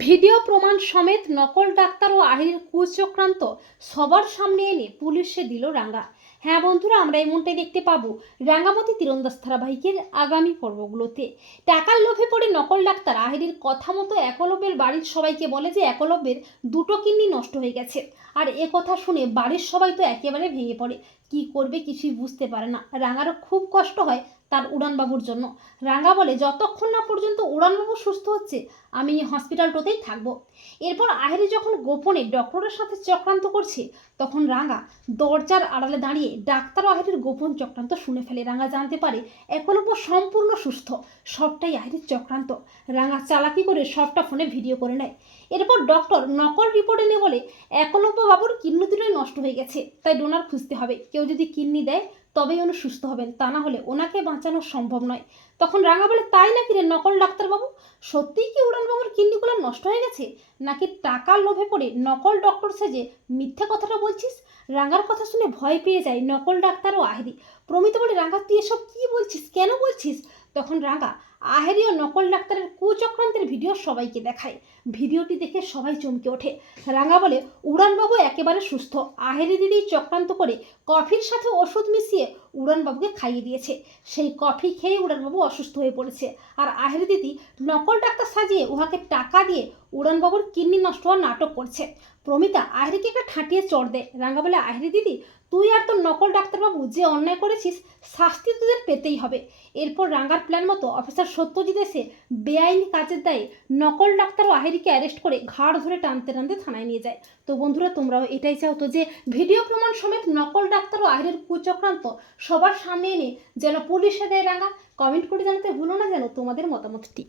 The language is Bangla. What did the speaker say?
ভিডিও প্রমাণ সমেত নকল ডাক্তার ও আহিরের কুচক্রান্ত সবার সামনে এনে পুলিশে দিল রাঙ্গা। হ্যাঁ বন্ধুরা, আমরা এমনটাই দেখতে পাবো। রাঙ্গামতি তীরন্দাজ ধারাবাহিকের আগামী পর্বগুলোতে। টাকার লোভে পড়ে নকল ডাক্তার আহিরের কথা মতো একলব্যের বাড়ির সবাইকে বলে যে একলব্যের দুটো কিডনি নষ্ট হয়ে গেছে। আর এ কথা শুনে বাড়ির সবাই তো একেবারে ভেঙে পড়ে। কি করবে কিছুই বুঝতে পারে না। রাঙারও খুব কষ্ট হয় তার উড়ানবাবুর জন্য। রাঙ্গা বলে, যতক্ষণ না পর্যন্ত উড়ানবাবু সুস্থ হচ্ছে, আমি হসপিটালটাতেই থাকব। এরপর আহেরি যখন গোপনে ডক্টরের সাথে চক্রান্ত করছে, তখন রাঙা দরজার আড়ালে দাঁড়িয়ে ডাক্তার অহেরের গোপন চক্রান্ত শুনে ফেলে। রাঙা জানতে পারে একলব্য সম্পূর্ণ সুস্থ সবটাই আহেরির চক্রান্ত। রাঙা চালাকি করে সবটা ফোনে ভিডিও করে নেয়। এরপর ডক্টর নকল রিপোর্ট এনে বলে একলব্য বাবুর কিডনি দুটোই নষ্ট হয়ে গেছে, তাই ডোনার খুঁজতে হবে। কেউ যদি কিডনি দেয়, তবেই উনি সুস্থ হবেন। তা না হলে ওনাকে বাঁচানো সম্ভব নয়। তখন রাঙা বলে, তাই নাকি রে নকল ডাক্তারবাবু? সত্যিই কি উড়ানবাবুর কিডনিগুলো নষ্ট হয়ে গেছে? নাকি টাকার লোভে পড়ে নকল ডক্টর সেজে মিথ্যে কথাটা বলছিস? রাঙার কথা শুনে ভয় পেয়ে যায় নকল ডাক্তার ও আহেরি প্রমিত বলে, রাঙা, তুই এসব কী বলছিস? কেন বলছিস? তখন রাঙা আহেরি ও নকল ডাক্তারের কুচক্রান্তের ভিডিও সবাইকে দেখায়। ভিডিওটি দেখে সবাই চমকে ওঠে। রাঙা বলে, উড়ানবাবু একেবারে সুস্থ। আহেরি দিদি চক্রান্ত করে কফির সাথে ওষুধ মিশিয়ে উড়ানবাবুকে খাইয়ে দিয়েছে। সেই কফি খেয়ে উড়ানবাবু অসুস্থ হয়ে পড়েছে। আর আহেরি দিদি নকল ডাক্তার সাজিয়ে উহাকে টাকা দিয়ে উড়ানবাবুর কিডনি নষ্ট হওয়ার নাটক করছে। প্রমিতা, আহেরিকে একটা ঠাঁটিয়ে চড় দেয় রাঙা বলে, আহেরি দিদি, তুই আর তোর নকল ডাক্তারবাবু যে অন্যায় করেছিস, শাস্তি তোদের পেতেই হবে। এরপর রাঙ্গার প্ল্যান মতো অফিসার সত্যজিৎ এসে বেআইনি কাজের দায়ে নকল ডাক্তার ও আহেরিকে অ্যারেস্ট করে ঘাড় ধরে টানতে টানতে থানায় নিয়ে যায়। তো বন্ধুরা, তোমরাও এটাই চাও তো যে ভিডিও প্রমাণ সমেত নকল ডাক্তার ও আহেরের কুচক্রান্ত সবার সামনে এনে যেন পুলিশে দেয় রাঙা। কমেন্ট করে জানাতে ভুলো না যেন তোমাদের মতামতটি।